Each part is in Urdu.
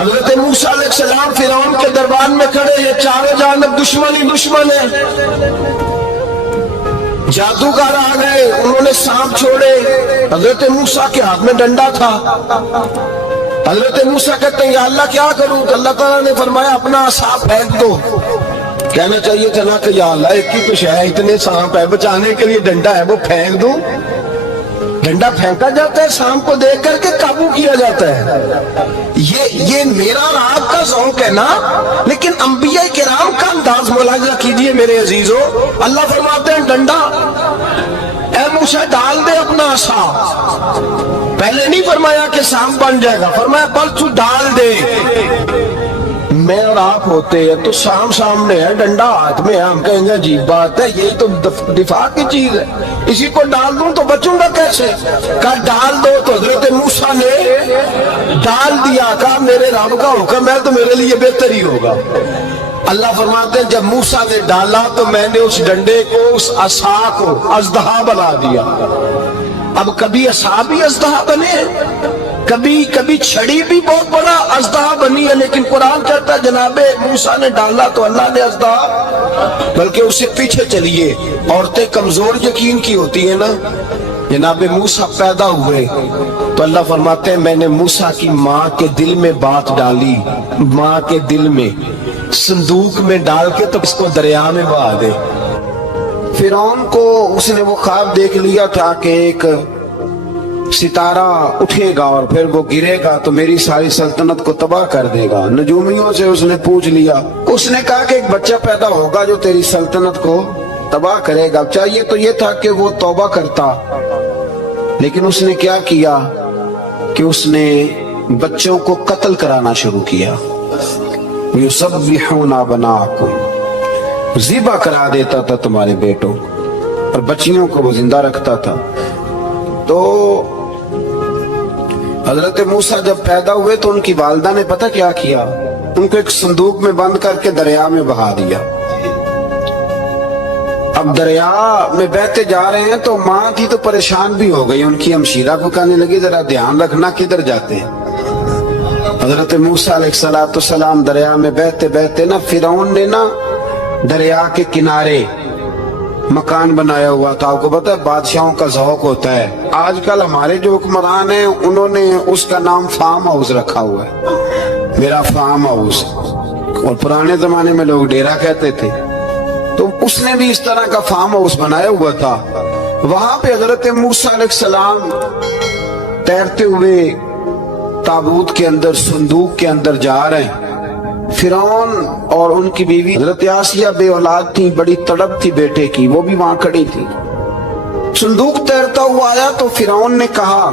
حضرت موسیٰ علیہ السلام فرعون کے دربار میں کھڑے، یہ چاروں جانب دشمن ہی دشمن ہے۔ جادوگر آ گئے، انہوں نے سانپ چھوڑے، حضرت موسیٰ کے ہاتھ میں ڈنڈا تھا۔ حضرت موسیٰ کہتے ہیں یا اللہ کیا کروں؟ تو اللہ تعالیٰ نے فرمایا اپنا عصا پھینک دو۔ کہنا چاہیے چلا کہ یا اللہ ایک ہی تو شے، اتنے سانپ ہے، بچانے کے لیے ڈنڈا ہے وہ پھینک دوں؟ ڈنڈا پھینکا جاتا ہے، سانپ کو دیکھ کر کے قابو کیا جاتا ہے۔ یہ میرا اور آپ کا ذوق ہے نا، لیکن انبیاء کرام کا انداز ملاحظہ کیجئے میرے عزیزو۔ اللہ فرماتے ہیں ڈنڈا اے موسیٰ ڈال دے اپنا عصا۔ پہلے نہیں فرمایا کہ سانپ بن جائے گا، فرمایا بس تو ڈال دے۔ میں اور آپ ہوتے ہیں تو سامنے ہے، ڈنڈا ہاتھ میں ہے، ہم کہیں گے عجیب بات ہے، یہ تو دفاع کی چیز ہے، اسی کو ڈال دوں تو بچوں گا کیسے؟ کہا ڈال دو، تو حضرت موسیٰ نے ڈال دیا۔ کہا میرے رب کا حکم ہے تو میرے لیے بہتر ہی ہوگا۔ اللہ فرماتے ہیں جب موسیٰ نے ڈالا تو میں نے اس ڈنڈے کو، اس عصا کو اژدہا بنا دیا۔ اب کبھی عصا بھی اژدہا بنے، کبھی چھڑی بھی بہت بڑا اژدہا بنی ہے، لیکن قرآن کہتا ہے جناب موسیٰ نے ڈالا تو اللہ نے اژدہا، بلکہ اسے پیچھے چلیے، عورتیں کمزور یقین کی ہوتی ہیں نا۔ جناب موسیٰ پیدا ہوئے تو اللہ فرماتے ہیں میں نے موسیٰ کی ماں کے دل میں بات ڈالی، ماں کے دل میں صندوق میں ڈال کے تو اس کو دریا میں بہا دے۔ فرعون کو اس نے وہ خواب دیکھ لیا تھا کہ ایک ستارہ اٹھے گا اور پھر وہ گرے گا تو میری ساری سلطنت کو تباہ کر دے گا۔ نجومیوں سے اس نے پوچھ لیا، اس نے کہا کہ ایک بچہ پیدا ہوگا جو تیری سلطنت کو تباہ کرے گا۔ چاہیے تو یہ تھا کہ وہ توبہ کرتا، لیکن اس نے کیا کیا کہ اس نے بچوں کو قتل کرانا شروع کیا۔ یُسَبِّحُونَ أَبْنَاءَكُمْ، ذبح کرا دیتا تھا تمہارے بیٹوں، اور بچیوں کو وہ زندہ رکھتا تھا۔ تو حضرت موسیٰ جب پیدا ہوئے تو ان کی والدہ نے پتہ کیا کیا، ان کو ایک صندوق میں بند کر کے دریا میں بہا دیا۔ اب دریا میں بہتے جا رہے ہیں تو ماں تھی تو پریشان بھی ہو گئی، ان کی ہمشیرہ کو کہنے لگی ذرا دھیان رکھنا کدھر جاتے ہیں۔ حضرت موسیٰ علیہ السلام دریا میں بہتے بہتے نا، فرعون نے نا دریا کے کنارے مکان بنایا ہوا تھا۔ آپ کو پتا ہے بادشاہوں کا ذوق ہوتا ہے، آج کل ہمارے جو حکمران ہیں انہوں نے اس کا نام فارم ہاؤس رکھا ہوا ہے، میرا فارم ہاؤس، اور پرانے زمانے میں لوگ ڈیرا کہتے تھے۔ تو اس نے بھی اس طرح کا فارم ہاؤس بنایا ہوا تھا۔ وہاں پہ حضرت موسیٰ علیہ السلام تیرتے ہوئے تابوت کے اندر، صندوق کے اندر جا رہے ہیں۔ فرعون اور ان کی بیوی حضرت آسیہ بے اولاد تھی، بڑی تڑپ تھی بیٹے کی، وہ بھی وہاں کھڑی تھی۔ صندوق تیرتا ہوا آیا تو فرعون نے کہا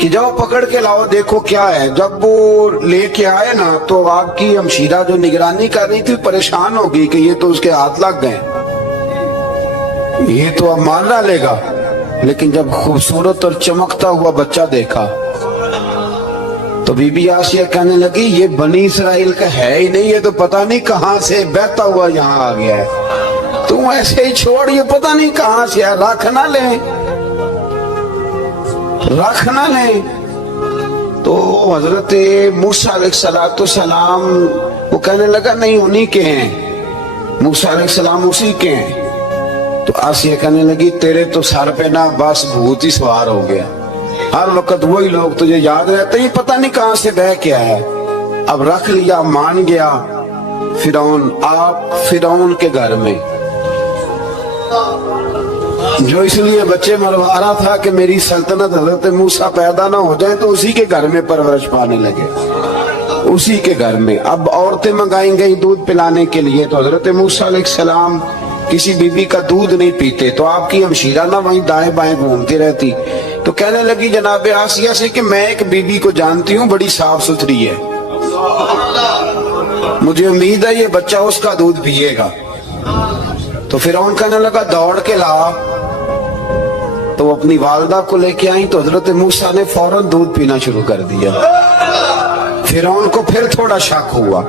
کہ جاؤ پکڑ کے لاؤ دیکھو کیا ہے۔ جب وہ لے کے آئے نا تو آپ کی ہمشیرہ جو نگرانی کر رہی تھی پریشان ہو گئی کہ یہ تو اس کے ہاتھ لگ گئے، یہ تو اب مار ڈالے گا۔ لیکن جب خوبصورت اور چمکتا ہوا بچہ دیکھا تو بی بی آسیہ کہنے لگی یہ بنی اسرائیل کا ہے ہی نہیں، یہ تو پتہ نہیں کہاں سے بہتا ہوا یہاں آ گیا ہے، تم ایسے ہی چھوڑ، یہ پتہ نہیں کہاں سے ہے، رکھ نہ لیں، رکھ نہ لیں۔ تو حضرت موسیٰ علیہ السلام وہ کہنے لگا نہیں انہی کے ہیں، موسیٰ علیہ السلام اسی کے ہیں۔ تو آسیہ کہنے لگی تیرے تو سر پہ نا بس بھوت ہی سوار ہو گیا، ہر وقت وہی لوگ تجھے یاد رہتے ہیں، پتہ نہیں کہاں سے بہ کے آیا۔ اب رکھ لیا، مان گیا فرعون۔ آپ فرعون کے گھر میں جو اس لیے بچے مروا رہا تھا کہ میری سلطنت حضرت موسیٰ پیدا نہ ہو جائے، تو اسی کے گھر میں پرورش پانے لگے، اسی کے گھر میں۔ اب عورتیں منگائیں گئی دودھ پلانے کے لیے، تو حضرت موسیٰ علیہ السلام کسی بی بی کا دودھ نہیں پیتے، تو آپ کی ہمشیرہ نہ وہیں دائیں بائیں گھومتی رہتی۔ تو کہنے لگی جناب آسیہ سے کہ میں ایک بی بی کو جانتی ہوں، بڑی صاف ستھری ہے، مجھے امید ہے یہ بچہ اس کا دودھ پیے گا۔ تو فرعون کہنے لگا دوڑ کے لا، تو وہ اپنی والدہ کو لے کے آئیں تو حضرت موسیٰ نے فوراً دودھ پینا شروع کر دیا۔ فرعون کو پھر تھوڑا شک ہوا۔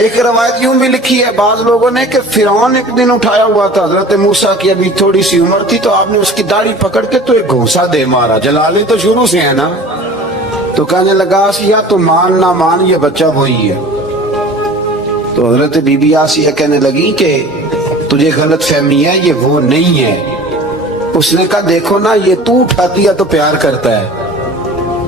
ایک روایت یوں بھی لکھی ہے بعض لوگوں نے کہ فرعون ایک دن اٹھایا ہوا تھا حضرت موسیٰ کی ابھی تھوڑی سی عمر تھی، تو آپ نے اس کی داڑھی پکڑ کے تو ایک گھونسا دے مارا۔ جلالیں تو شروع سے ہے نا، تو کہنے لگا آسیہ تو مان نہ مان یہ بچہ وہی ہے. تو حضرت بی بی آسیہ کہنے لگی کہ تجھے غلط فہمی ہے، یہ وہ نہیں ہے. اس نے کہا دیکھو نا، یہ تو اٹھاتی ہے تو پیار کرتا ہے،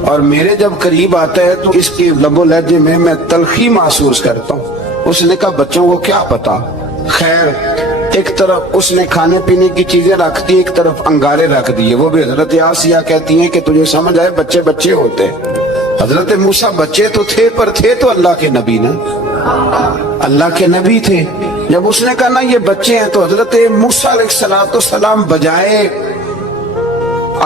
اور میرے جب قریب آتا ہے تو اس کی لب و لہجے میں تلخی محسوس کرتا ہوں. اس نے کہا بچوں کو کیا پتا. خیر، ایک طرف اس نے کھانے پینے کی چیزیں رکھ دی، ایک طرف انگارے رکھ دیے. وہ بھی حضرت آسیہ کہتی ہیں کہ تجھے سمجھ آئے بچے بچے ہوتے. حضرت موسیٰ بچے تو تھے، پر تھے تو اللہ کے نبی نا، اللہ کے نبی تھے. جب اس نے کہا نا یہ بچے ہیں، تو حضرت موسیٰ علیہ السلام بجائے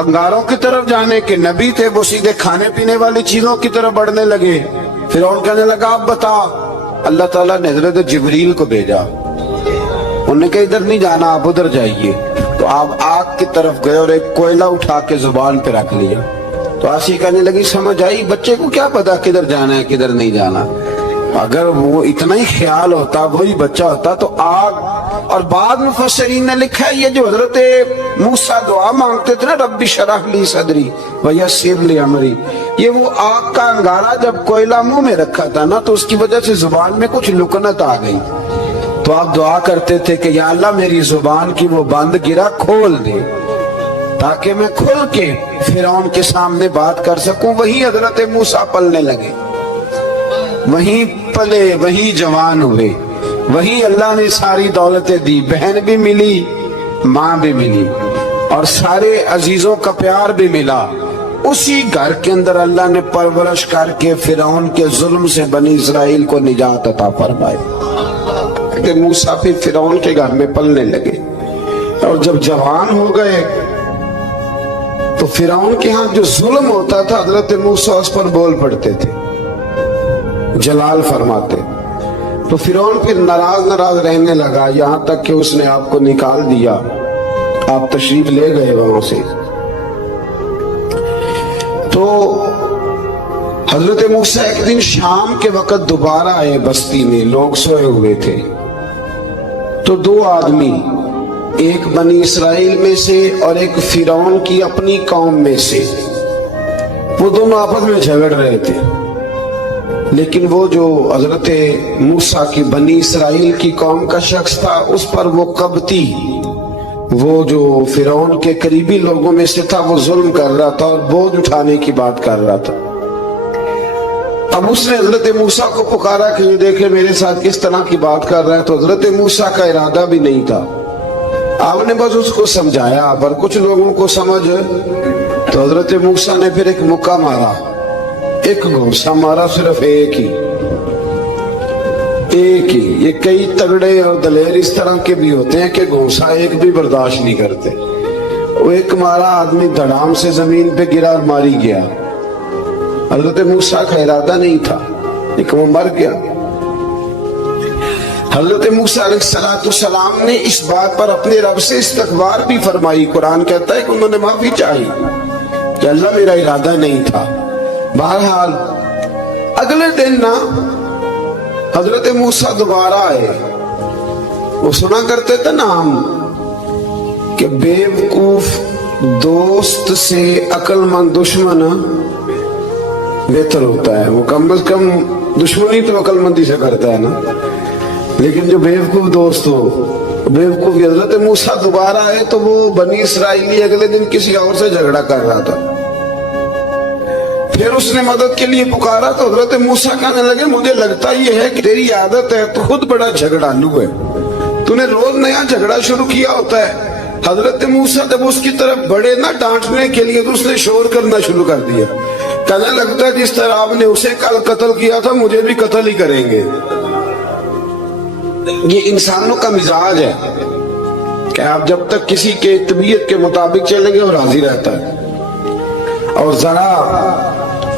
انگاروں کی طرف جانے کے نبی تھے، وہ سیدھے کھانے پینے والی چیزوں کی طرف بڑھنے لگے. فرعون کہنے لگا اب بتا. اللہ تعالیٰ نے حضرت جبریل کو بھیجا. انہوں نے کہا ادھر نہیں جانا، آپ ادھر جائیے. تو آپ آگ کی طرف گئے اور ایک کوئلہ اٹھا کے زبان پہ رکھ لیا. تو آسیہ کہنے لگی سمجھ آئی، بچے کو کیا پتا کدھر جانا ہے کدھر نہیں جانا. اگر وہ اتنا ہی خیال ہوتا، وہی بچہ ہوتا تو آگ. اور بعد مفسرین نے لکھا ہے یہ جو حضرت موسیٰ دعا مانگتے تھے نا، رب اشرح لی صدری ویسر لی امری، یہ وہ آگ کا انگارہ جب کوئلہ منہ میں رکھا تھا نا، تو اس کی وجہ سے زبان میں کچھ لکنت آ گئی. تو آپ دعا کرتے تھے کہ یا اللہ میری زبان کی وہ بند گرا کھول دے، تاکہ میں کھل کے فرعون کے سامنے بات کر سکوں. وہی حضرت موسیٰ پلنے لگے، وہیں پلے، وہیں جوان ہوئے، وہیں اللہ نے ساری دولتیں دی. بہن بھی ملی، ماں بھی ملی، اور سارے عزیزوں کا پیار بھی ملا. اسی گھر کے اندر اللہ نے پرورش کر کے فرعون کے ظلم سے بنی اسرائیل کو نجات عطا فرمائی. کہ موسیٰ پھر فرعون کے گھر میں پلنے لگے، اور جب جوان ہو گئے تو فرعون کے ہاں جو ظلم ہوتا تھا حضرت موسیٰ اس پر بول پڑتے تھے، جلال فرماتے. تو فرعون پھر ناراض رہنے لگا، یہاں تک کہ اس نے آپ کو نکال دیا، آپ تشریف لے گئے وہاں سے. تو حضرت موسیٰ ایک دن شام کے وقت دوبارہ آئے بستی میں، لوگ سوئے ہوئے تھے. تو دو آدمی، ایک بنی اسرائیل میں سے اور ایک فرعون کی اپنی قوم میں سے، وہ دونوں آپس میں جھگڑ رہے تھے. لیکن وہ جو حضرت موسیٰ کی بنی اسرائیل کی قوم کا شخص تھا، اس پر وہ قبطی، وہ جو فرعون کے قریبی لوگوں میں سے تھا، وہ ظلم کر رہا تھا اور بوجھ اٹھانے کی بات کر رہا تھا. اب اس نے حضرت موسیٰ کو پکارا کہ یہ دیکھے میرے ساتھ کس طرح کی بات کر رہا ہے. تو حضرت موسیٰ کا ارادہ بھی نہیں تھا، آپ نے بس اس کو سمجھایا، پر کچھ لوگوں کو سمجھ. تو حضرت موسیٰ نے پھر ایک مکہ مارا، ایک گھونسا مارا، صرف ایک ہی. یہ کئی تگڑے اور دلیر اس طرح کے بھی ہوتے ہیں کہ گھونسا ایک بھی برداشت نہیں کرتے. وہ ایک مارا، آدمی دھڑام سے زمین پہ گرا اور ماری گیا. حضرت موسیٰ کا ارادہ نہیں تھا لیکن وہ مر گیا. حضرت موسیٰ علیہ السلام نے اس بات پر اپنے رب سے استغفار بھی فرمائی. قرآن کہتا ہے کہ انہوں نے معافی چاہی کہ اللہ میرا ارادہ نہیں تھا. بہرحال اگلے دن نا حضرت موسیٰ دوبارہ آئے. وہ سنا کرتے تھے نا ہم کہ بے وقوف دوست سے عقل مند دشمن بہتر ہوتا ہے. وہ کم از کم دشمنی تو عقل مندی سے کرتا ہے نا، لیکن جو بے وقوف دوست ہو بے وقوف. حضرت موسیٰ دوبارہ آئے تو وہ بنی اسرائیلی اگلے دن کسی اور سے جھگڑا کر رہا تھا. پھر اس نے مدد کے لیے پکارا تو حضرت موسیٰ کہنے لگے مجھے لگتا یہ ہے کہ تیری عادت ہے، تو خود بڑا جھگڑالو ہے، تو نے روز نیا جھگڑا شروع کیا ہوتا ہے. حضرت موسیٰ جب اس کی طرف بڑھے نہ ڈانٹنے کے لیے تو اس نے شور کرنا شروع کر دیا. کہنے لگتا ہے جس طرح آپ نے اسے کل قتل کیا تھا مجھے بھی قتل ہی کریں گے. یہ انسانوں کا مزاج ہے کہ آپ جب تک کسی کے طبیعت کے مطابق چلیں گے وہ راضی رہتا ہے، اور ذرا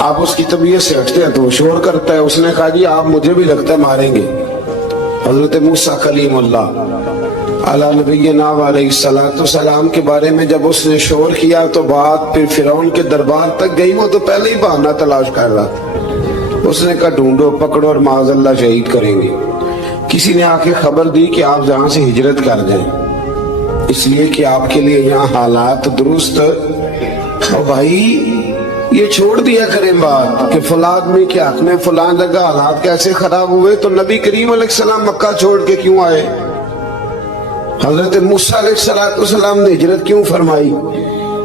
آپ اس کی طبیعت سے ہٹتے ہیں تو وہ شور کرتا ہے. اس نے کہا جی آپ مجھے بھی لگتا ہے ماریں گے. حضرت موسیٰ کلیم اللہ علی نبینا علیہ السلام کے بارے میں جب اس نے شور کیا تو بات پھر فرعون کے دربار تک گئی. وہ تو پہلے ہی بہانہ تلاش کر رہا تھا. اس نے کہا ڈھونڈو پکڑو اور معاذ اللہ شہید کریں گے. کسی نے آ کے خبر دی کہ آپ یہاں سے ہجرت کر جائیں، اس لیے کہ آپ کے لیے یہاں حالات درست. اور بھائی یہ چھوڑ دیا کریں بات کہ فلاں آدمی کے حق میں فلاں جگہ حالات کیسے خراب ہوئے تو نبی کریم علیہ السلام مکہ چھوڑ کے کیوں آئے؟ حضرت موسیٰ علیہ السلام نے ہجرت کیوں فرمائی؟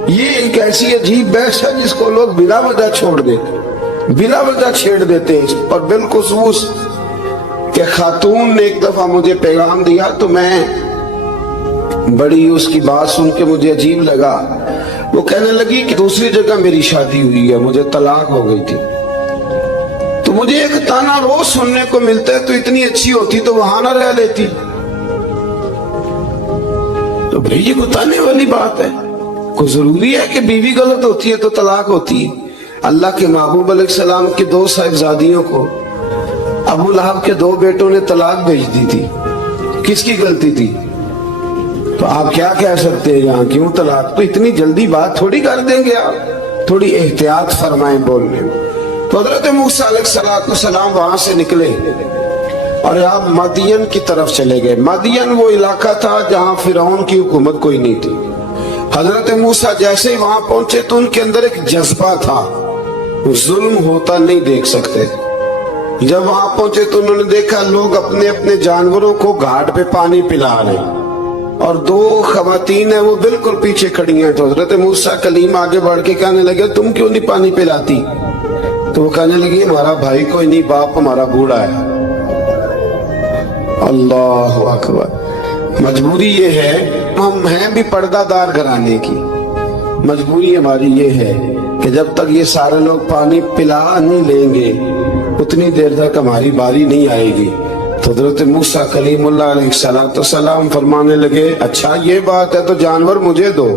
یہ ایک ایسی عجیب بحث ہے جس کو لوگ بلا وجہ چھوڑ دیتے، بلا وجہ چھیڑ دیتے ہیں۔ اور بالخصوص کہ خاتون نے ایک دفعہ مجھے پیغام دیا تو میں بڑی اس کی بات سن کے مجھے عجیب لگا۔ وہ کہنے لگی کہ دوسری جگہ میری شادی ہوئی ہے، مجھے طلاق ہو گئی تھی، تو مجھے ایک تانا روز سننے کو ملتا ہے تو اتنی اچھی ہوتی تو وہاں نہ رہ لیتی۔ تو بھئی یہ بتانے والی بات ہے، کوئی ضروری ہے کہ بیوی غلط ہوتی ہے تو طلاق ہوتی ہے؟ اللہ کے محبوب علیہ السلام کی 2 صاحبزادیوں کو ابو لہب کے 2 بیٹوں نے طلاق بھیج دی تھی، کس کی غلطی تھی؟ تو آپ کیا کہہ سکتے ہیں یہاں کیوں طلاق؟ تو اتنی جلدی بات تھوڑی کر دیں گے آپ، تھوڑی احتیاط فرمائیں بولنے میں۔ تو حضرت موسیٰ علیہ السلام وہاں سے نکلے اور آپ مدین کی طرف چلے گئے۔ مدین وہ علاقہ تھا جہاں فرعون کی حکومت کوئی نہیں تھی۔ حضرت موسیٰ جیسے ہی وہاں پہنچے تو ان کے اندر ایک جذبہ تھا، وہ ظلم ہوتا نہیں دیکھ سکتے۔ جب وہاں پہنچے تو انہوں نے دیکھا لوگ اپنے اپنے جانوروں کو گھاٹ پہ پانی پلا رہے ہیں اور 2 خواتین ہیں وہ بالکل پیچھے کھڑی ہیں۔ تو حضرت موسیٰ کلیم آگے بڑھ کے کہنے لگے تم کیوں نہیں پانی پلاتی؟ تو وہ کہنے لگی ہمارا بھائی کوئی نہیں، باپ ہمارا بوڑھا ہے۔ اللہ اکبر۔ مجبوری یہ ہے، ہم ہیں بھی پردہ دار گھرانے کی، مجبوری ہماری یہ ہے کہ جب تک یہ سارے لوگ پانی پلا نہیں لیں گے اتنی دیر تک ہماری باری نہیں آئے گی۔ تو حضرت موسیٰ کلیم اللہ علیہ السلام فرمانے لگے اچھا یہ بات ہے تو جانور مجھے دو۔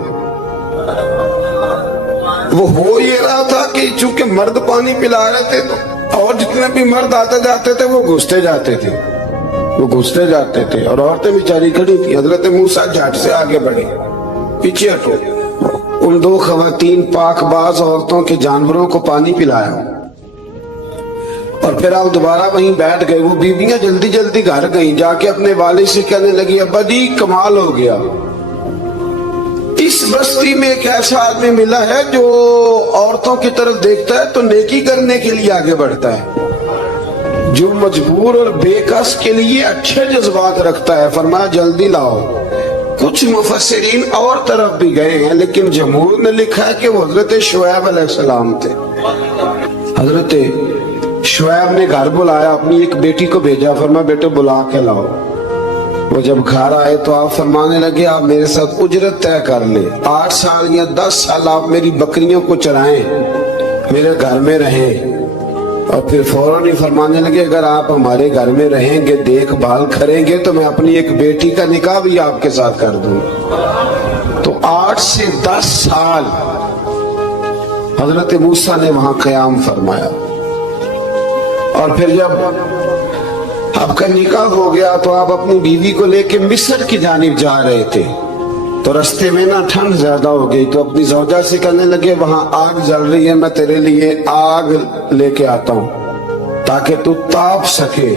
وہ ہو یہ رہا تھا کہ چونکہ مرد پانی پلا رہے تھے اور جتنے بھی مرد آتے جاتے تھے وہ گھستے جاتے تھے، وہ گھستے جاتے تھے اور عورتیں بیچاری کھڑی تھی۔ حضرت موسیٰ جھٹ سے آگے بڑھے، پیچھے ہٹو۔ ان 2 خواتین پاک باز عورتوں کے جانوروں کو پانی پلایا اور پھر آپ دوبارہ وہیں بیٹھ گئے۔ وہ بیویاں جلدی جلدی گھر گئیں، جا کے اپنے والد سے کہنے لگی ابا جی کمال ہو گیا، اس بستی میں ایک ایسا آدمی ملا ہے جو عورتوں کی طرف دیکھتا ہے تو نیکی کرنے کے لیے آگے بڑھتا ہے، جو مجبور اور بے کس کے لیے اچھے جذبات رکھتا ہے۔ فرمایا جلدی لاؤ۔ کچھ مفسرین اور طرف بھی گئے ہیں لیکن جمہور نے لکھا ہے کہ وہ حضرت شعیب علیہ السلام تھے۔ حضرت شعیب نے گھر بلایا، اپنی ایک بیٹی کو بھیجا، فرمایا بیٹے بلا کے لاؤ۔ وہ جب گھر آئے تو آپ فرمانے لگے آپ میرے ساتھ اجرت طے کر لیں، 8 سال یا 10 سال آپ میری بکریوں کو چرائیں، میرے گھر میں رہیں۔ اور پھر فوراً ہی فرمانے لگے اگر آپ ہمارے گھر میں رہیں گے دیکھ بھال کریں گے تو میں اپنی ایک بیٹی کا نکاح بھی آپ کے ساتھ کر دوں۔ تو 8 سے 10 سال حضرت موسیٰ نے وہاں قیام فرمایا۔ اور پھر جب آپ کا نکاح ہو گیا تو آپ اپنی بیوی کو لے کے مصر کی جانب جا رہے تھے، تو رستے میں نا ٹھنڈ زیادہ ہو گئی تو اپنی زوجہ سے کہنے لگے وہاں آگ جل رہی ہے، میں تیرے لیے آگ لے کے آتا ہوں تاکہ تو تاپ سکے،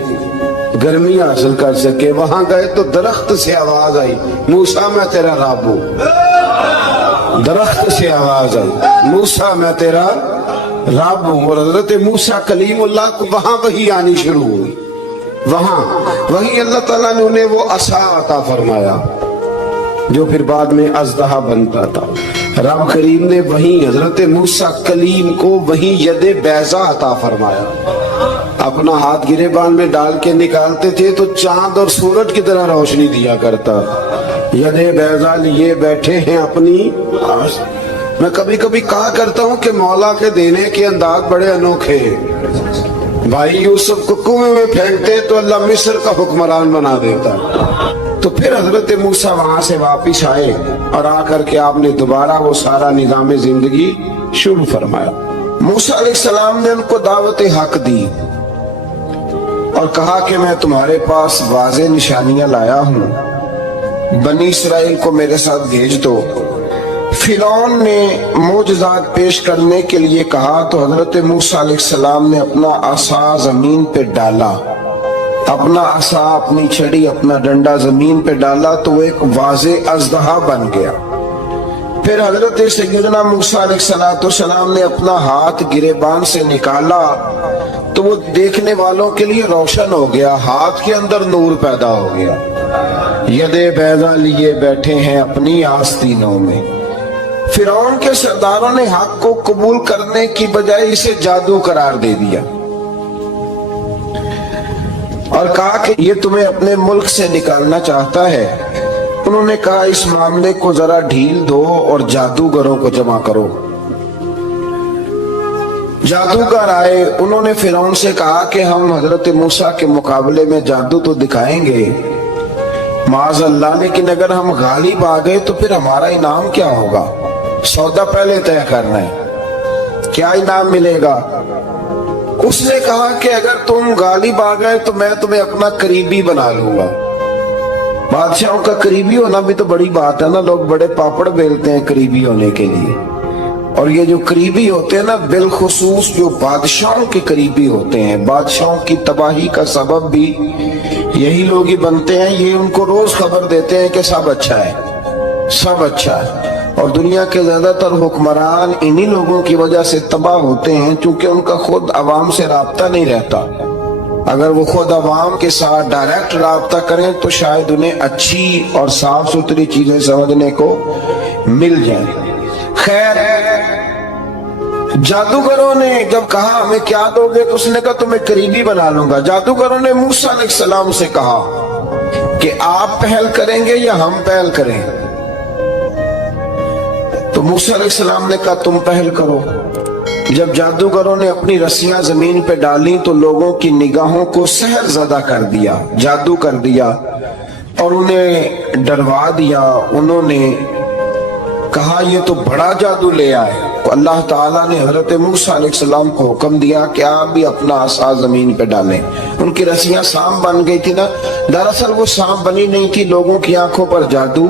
گرمی حاصل کر سکے۔ وہاں گئے تو درخت سے آواز آئی موسیٰ میں تیرا رب ہوں، درخت سے آواز آئی موسیٰ میں تیرا رب ہوں۔ اور حضرت موسیٰ کلیم اللہ کو وہاں وحی آنی شروع ہوئی، وہاں وہی اللہ تعالیٰ نے انہیں وہ عصا عطا فرمایا جو پھر بعد میں اژدہا بنتا تھا۔ رب کریم نے وہیں حضرت موسیٰ کلیم کو وہیں ید بیضا عطا فرمایا، اپنا ہاتھ گریبان میں ڈال کے نکالتے تھے تو چاند اور سورج کی طرح روشنی دیا کرتا۔ ید بیضا لیے بیٹھے ہیں اپنی۔ میں کبھی کبھی کہا کرتا ہوں کہ مولا کے دینے کے انداز بڑے انوکھے ہیں۔ بھائی یوسف کو کنویں میں پھینکتے تو اللہ مصر کا حکمران بنا دیتا۔ تو پھر حضرت موسیٰ وہاں سے واپس آئے اور آ کر کے آپ نے دوبارہ وہ سارا نظام زندگی شروع فرمایا۔ موسیٰ علیہ السلام نے ان کو دعوت حق دی اور کہا کہ میں تمہارے پاس واضح نشانیاں لایا ہوں، بنی اسرائیل کو میرے ساتھ بھیج دو۔ فرعون نے معجزات پیش کرنے کے لیے کہا تو حضرت موسیٰ علیہ السلام نے اپنا عصا زمین پہ ڈالا، اپنا عصا، اپنی چھڑی، اپنا ڈنڈا زمین پہ ڈالا تو وہ ایک واضح اژدہا بن گیا۔ پھر حضرت سیدنا موسیٰ علیہ السلام نے اپنا ہاتھ گریبان سے نکالا تو وہ دیکھنے والوں کے لیے روشن ہو گیا، ہاتھ کے اندر نور پیدا ہو گیا۔ ید بیضا لیے بیٹھے ہیں اپنی آستینوں میں۔ فرعون کے سرداروں نے حق کو قبول کرنے کی بجائے اسے جادو قرار دے دیا اور کہا کہ یہ تمہیں اپنے ملک سے نکالنا چاہتا ہے۔ انہوں نے کہا اس معاملے کو ذرا ڈھیل دو اور جادوگروں کو جمع کرو۔ جادوگر آئے، انہوں نے فرعون سے کہا کہ ہم حضرت موسیٰ کے مقابلے میں جادو تو دکھائیں گے معاذ اللہ، لیکن اگر ہم غالب آ گئے تو پھر ہمارا انعام کیا ہوگا؟ سودا پہلے طے کرنا ہے، کیا انعام ملے گا؟ اس نے کہا کہ اگر تم غالب آ گئے تو میں تمہیں اپنا قریبی بنا لوں گا۔ بادشاہوں کا قریبی ہونا بھی تو بڑی بات ہے نا، لوگ بڑے پاپڑ بیلتے ہیں قریبی ہونے کے لیے، اور یہ جو قریبی ہوتے ہیں نا، بالخصوص جو بادشاہوں کے قریبی ہوتے ہیں، بادشاہوں کی تباہی کا سبب بھی یہی لوگ ہی بنتے ہیں۔ یہ ان کو روز خبر دیتے ہیں کہ سب اچھا ہے، سب اچھا ہے، اور دنیا کے زیادہ تر حکمران انہی لوگوں کی وجہ سے تباہ ہوتے ہیں، چونکہ ان کا خود عوام سے رابطہ نہیں رہتا۔ اگر وہ خود عوام کے ساتھ ڈائریکٹ رابطہ کریں تو شاید انہیں اچھی اور صاف ستھری چیزیں سمجھنے کو مل جائیں۔ خیر، جادوگروں نے جب کہا ہمیں کیا دو گے تو اس نے کہا تمہیں قریبی بنا لوں گا۔ جادوگروں نے موسیٰ علیہ السلام سے کہا کہ آپ پہل کریں گے یا ہم پہل کریں؟ تو موسیٰ علیہ السلام نے کہا تم پہل کرو۔ جب جادوگروں نے اپنی رسیاں زمین پہ ڈالیں تو لوگوں کی نگاہوں کو سحر زدہ کر دیا، جادو کر دیا اور انہیں ڈروا دیا۔ انہوں نے کہا یہ تو بڑا جادو لے آئے۔ اللہ تعالیٰ نے حضرت موسیٰ علیہ السلام کو حکم دیا کہ آپ بھی اپنا عصا زمین پہ ڈالیں۔ ان کی رسیاں سانپ بن گئی تھی نا، دراصل وہ سانپ بنی نہیں تھی، لوگوں کی آنکھوں پر جادو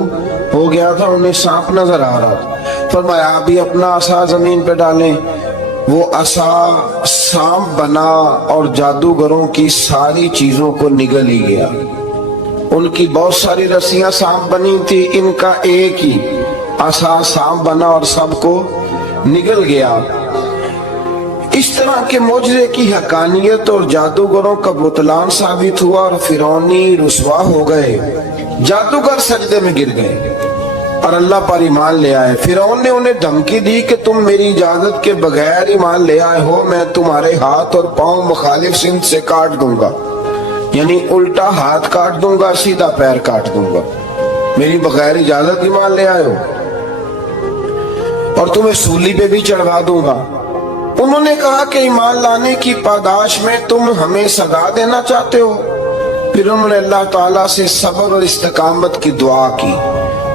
ہو گیا تھا، انہیں سانپ نظر آ رہا تھا۔ فرمایا آپ بھی اپنا عصا زمین پہ ڈالیں۔ وہ عصا سانپ بنا اور جادوگروں کی ساری چیزوں کو نگل ہی گیا۔ ان کی بہت ساری رسیاں سانپ بنی تھی، ان کا ایک ہی عصا سانپ بنا اور سب کو نگل گیا۔ اس طرح کے معجزے کی حقانیت اور جادوگروں کا بطلان ثابت ہوا اور فرعونی رسوا ہو گئے۔ جادوگر سجدے میں گر گئے اور اللہ پر ایمان لے آئے۔ فرعون نے انہیں دھمکی دی کہ تم میری اجازت کے بغیر ایمان لے آئے ہو، میں تمہارے ہاتھ اور پاؤں مخالف سمت سے کاٹ دوں گا، یعنی الٹا ہاتھ کاٹ دوں گا، سیدھا پیر کاٹ دوں گا، میری بغیر اجازت ایمان لے آئے ہو، اور تمہیں سولی پہ بھی چڑھوا دوں گا۔ انہوں نے کہا کہ ایمان لانے کی پاداش میں تم ہمیں سزا دینا چاہتے ہو؟ پھر انہوں نے اللہ تعالیٰ سے صبر اور استقامت کی دعا کی۔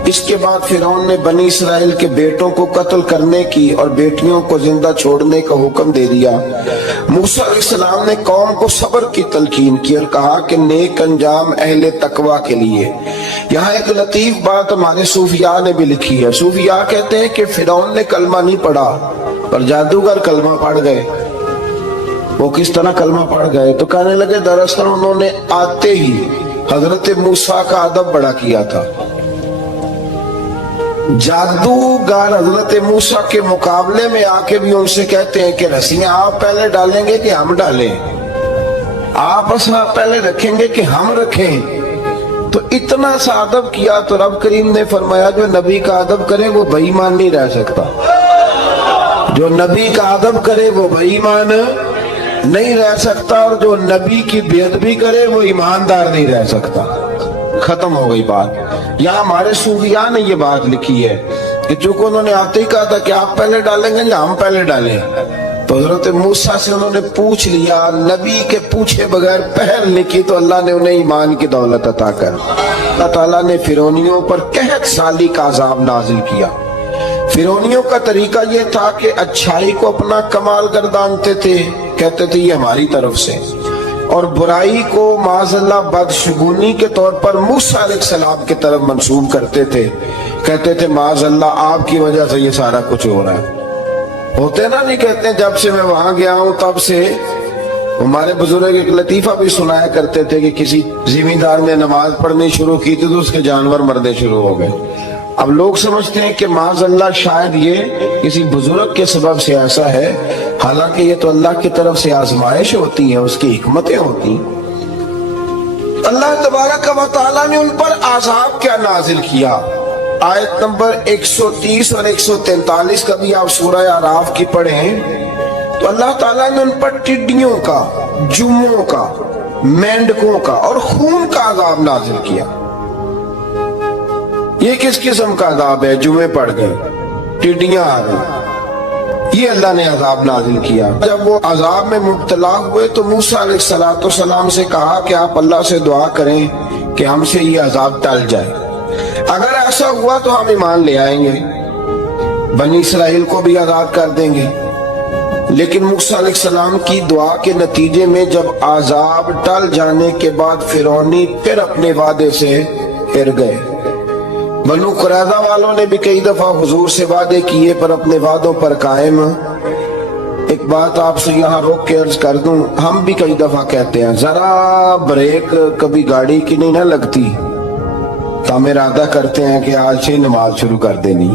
اس کے بعد فرعون نے بنی اسرائیل کے بیٹوں کو قتل کرنے کی اور بیٹیوں کو زندہ چھوڑنے کا حکم دے دیا۔ موسیٰ علیہ السلام نے قوم کو صبر کی تلقین کی اور کہا کہ نیک انجام اہل تقوی کے لیے۔ یہاں ایک لطیف بات ہمارے صوفیاء نے بھی لکھی ہے۔ صوفیاء کہتے ہیں کہ فرعون نے کلمہ نہیں پڑھا پر جادوگر کلمہ پڑھ گئے۔ وہ کس طرح کلمہ پڑھ گئے؟ تو کہنے لگے دراصل انہوں نے آتے ہی حضرت موسیٰ کا ادب بڑا کیا تھا۔ جادوگر حضرت موسیٰ کے مقابلے میں آ کے بھی ان سے کہتے ہیں کہ رسیاں آپ پہلے ڈالیں گے کہ ہم ڈالیں؟ آپ عصا پہلے رکھیں گے کہ ہم رکھیں؟ تو اتنا سا ادب کیا تو رب کریم نے فرمایا جو نبی کا ادب کرے وہ بے ایمان نہیں رہ سکتا، جو نبی کا ادب کرے وہ بے ایمان نہیں رہ سکتا، اور جو نبی کی بے ادبی کرے وہ ایماندار نہیں رہ سکتا۔ ختم ہو گئی بات۔ یہاں ہمارے صوفیاء نے یہ بات لکھی ہے کہ چونکہ انہوں نے آتے ہی کہا تھا کہ آپ پہلے ڈالیں گے یا ہم پہلے ڈالیں، تو حضرت موسیٰ سے انہوں نے پوچھ لیا، نبی کے پوچھے بغیر پہل نہیں کی تو اللہ نے انہیں ایمان کی دولت عطا کر۔ اللہ تعالیٰ نے فرعونیوں پر قحط سالی کا عذاب نازل کیا۔ فرعونیوں کا طریقہ یہ تھا کہ اچھائی کو اپنا کمال گردانتے تھے، کہتے تھے یہ ہماری طرف سے، اور برائی کو معاذ اللہ بدشگونی کے طور پر موسیٰ علیہ السلام کی طرف منسوب کرتے تھے، کہتے تھے معاذ اللہ آپ کی وجہ سے یہ سارا کچھ ہو رہا ہے۔ ہوتے نا نہیں کہتے جب سے میں وہاں گیا ہوں تب سے، ہمارے بزرگ ایک لطیفہ بھی سنایا کرتے تھے کہ کسی زمیندار نے نماز پڑھنی شروع کی تھی تو اس کے جانور مرنے شروع ہو گئے۔ اب لوگ سمجھتے ہیں کہ معاذ اللہ شاید یہ کسی بزرگ کے سبب سے ایسا ہے، حالانکہ یہ تو اللہ کی طرف سے آزمائش ہوتی ہے، اس کی حکمتیں ہوتی ہیں۔ اللہ تبارک و تعالیٰ نے ان پر عذاب کیا نازل کیا؟ آیت نمبر 130 اور 143 کا بھی آپ سورہ اعراف کی پڑھیں تو اللہ تعالیٰ نے ان پر ٹڈیوں کا، جموں کا، مینڈکوں کا اور خون کا عذاب نازل کیا۔ یہ کس قسم کا عذاب ہے؟ جمعے پڑ گئے، ٹڈیاں آ گئی، یہ اللہ نے عذاب نازل کیا۔ جب وہ عذاب میں مبتلا ہوئے تو موسیٰ علیہ السلام سے کہا کہ آپ اللہ سے دعا کریں کہ ہم سے یہ عذاب ٹل جائے، اگر ایسا ہوا تو ہم ایمان لے آئیں گے، بنی اسرائیل کو بھی آزاد کر دیں گے۔ لیکن موسیٰ علیہ السلام کی دعا کے نتیجے میں جب عذاب ٹل جانے کے بعد فرعونی پھر اپنے وعدے سے پھر گئے۔ بنو قریظہ والوں نے بھی کئی دفعہ حضور سے وعدے کیے پر اپنے وعدوں پر قائم۔ ایک بات آپ سے یہاں روک کے عرض کر دوں، ہم بھی کئی دفعہ کہتے ہیں ذرا بریک کبھی گاڑی کی نہیں نہ لگتی تو ہم ارادہ کرتے ہیں کہ آج سے نماز شروع کر دینی،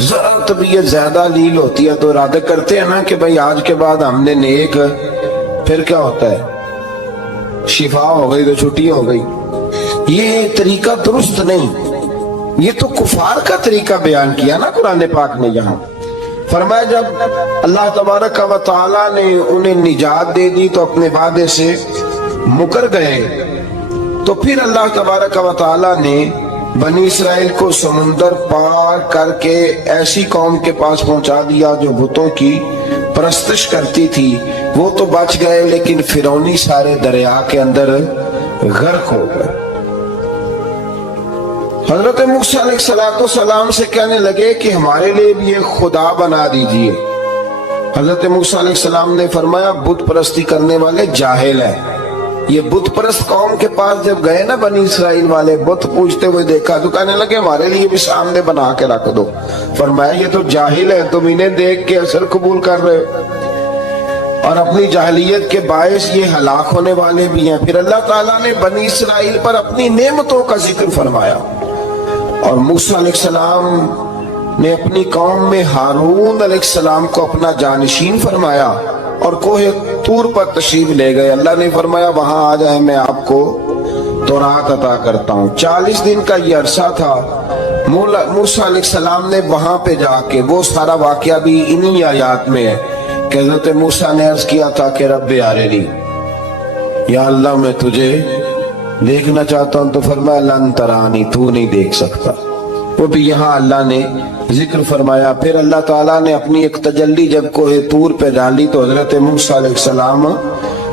ذرا طبیعت زیادہ لیل ہوتی ہے تو ارادہ کرتے ہیں نا کہ بھئی آج کے بعد ہم نے نیک، پھر کیا ہوتا ہے شفا ہو گئی تو چھٹی ہو گئی۔ یہ طریقہ درست نہیں، یہ تو کفار کا طریقہ بیان کیا نا قرآن پاک نے۔ یہاں فرمایا جب اللہ تبارک و تعالیٰ نے انہیں نجات دے دی تو اپنے وعدے سے مکر گئے، تو پھر اللہ تبارک و تعالیٰ نے بنی اسرائیل کو سمندر پار کر کے ایسی قوم کے پاس پہنچا دیا جو بتوں کی پرستش کرتی تھی۔ وہ تو بچ گئے لیکن فرعونی سارے دریا کے اندر غرق ہو گئے۔ حضرت موسیٰ علیہ السلام سے کہنے لگے کہ ہمارے لیے بھی ایک خدا بنا دیجئے۔ حضرت موسیٰ علیہ السلام نے فرمایا بت پرستی کرنے والے جاہل ہیں۔ یہ بت پرست قوم کے پاس جب گئے نا بنی اسرائیل والے، بت پوجتے ہوئے دیکھا تو کہنے لگے ہمارے لیے بھی سامنے بنا کے رکھ دو۔ فرمایا یہ تو جاہل ہے، تم انہیں دیکھ کے اثر قبول کر رہے ہو، اور اپنی جاہلیت کے باعث یہ ہلاک ہونے والے بھی ہیں۔ پھر اللہ تعالیٰ نے بنی اسرائیل پر اپنی نعمتوں کا ذکر فرمایا، اور موسیٰ علیہ السلام نے اپنی قوم میں ہارون علیہ السلام کو اپنا جانشین فرمایا اور کوہ طور پر تشریف لے گئے۔ اللہ نے فرمایا وہاں آ جائیں، میں آپ کو تورات عطا کرتا ہوں۔ 40 دن کا یہ عرصہ تھا۔ موسیٰ علیہ السلام نے وہاں پہ جا کے، وہ سارا واقعہ بھی انہی آیات میں ہے کہ حضرت موسیٰ نے عرض کیا تھا کہ رب ارنی، یا اللہ میں تجھے دیکھنا چاہتا ہوں، تو فرمایا لن ترانی، تو نہیں دیکھ سکتا۔ وہ بھی یہاں اللہ نے ذکر فرمایا۔ پھر اللہ تعالیٰ نے اپنی ایک تجلی جب کوہ طور پہ ڈالی تو حضرت موسیٰ علیہ السلام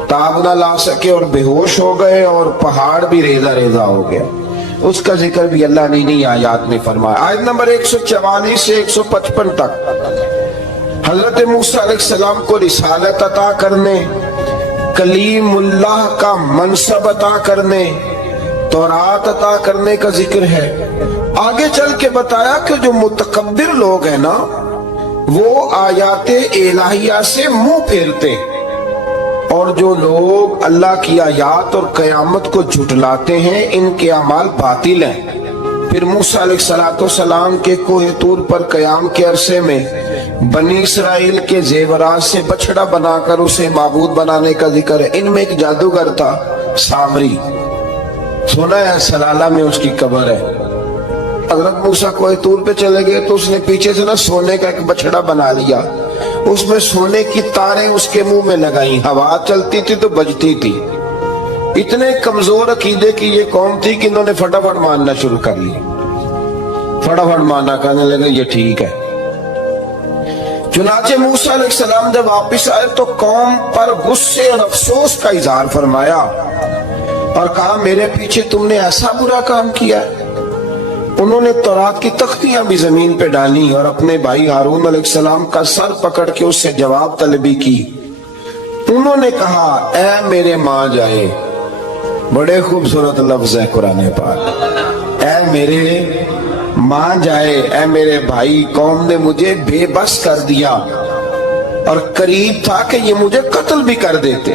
تاب نہ لا سکے اور بے ہوش ہو گئے، اور پہاڑ بھی ریزہ ریزہ ہو گیا۔ اس کا ذکر بھی اللہ نے انہی آیات میں فرمایا۔ آیت نمبر 144 سے 155 تک حضرت موسیٰ علیہ السلام کو رسالت عطا کرنے، کلیم اللہ کا منصب عطا کرنے، تورات عطا کرنے کا ذکر ہے۔ آگے چل کے بتایا کہ جو متکبر لوگ ہیں نا، وہ آیات الہیہ سے منہ پھیرتے، اور جو لوگ اللہ کی آیات اور قیامت کو جھٹلاتے ہیں ان کے اعمال باطل ہیں۔ پھر موسیٰ علیہ السلام کے کوہ طور پر قیام کے عرصے میں بنی اسرائیل کے زیورات سے بچڑا بنا کر اسے معبود بنانے کا ذکر ہے۔ ان میں ایک جادوگر تھا سامری، سنا ہے سلالہ میں اس کی قبر ہے۔ حضرت موسیٰ کوہ طور پہ چلے گئے تو اس نے پیچھے سے نا سونے کا ایک بچڑا بنا لیا، اس میں سونے کی تاریں اس کے منہ میں لگائیں، ہوا چلتی تھی تو بجتی تھی۔ اتنے کمزور عقیدے کی یہ قوم تھی کہ انہوں نے فٹافٹ ماننا شروع کر لی، فٹافٹ ماننا، کہنے لگے یہ ٹھیک ہے۔ چنانچہ موسیٰ علیہ السلام جب واپس آئے تو قوم پر غصے اور افسوس کا اظہار فرمایا اور کہا میرے پیچھے تم نے ایسا برا کام کیا ہے۔ انہوں نے تورات کی تختیاں بھی زمین پہ ڈالی اور اپنے بھائی ہارون علیہ السلام کا سر پکڑ کے اس سے جواب طلبی کی۔ انہوں نے کہا اے میرے ماں جائے، بڑے خوبصورت لفظ ہے قرآن پاک، اے میرے ماں جائے، اے میرے بھائی، قوم نے مجھے بے بس کر دیا اور قریب تھا کہ یہ مجھے قتل بھی کر دیتے۔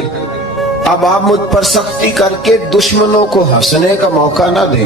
اب آپ مجھ پر سختی کر کے دشمنوں کو ہنسنے کا موقع نہ دیں۔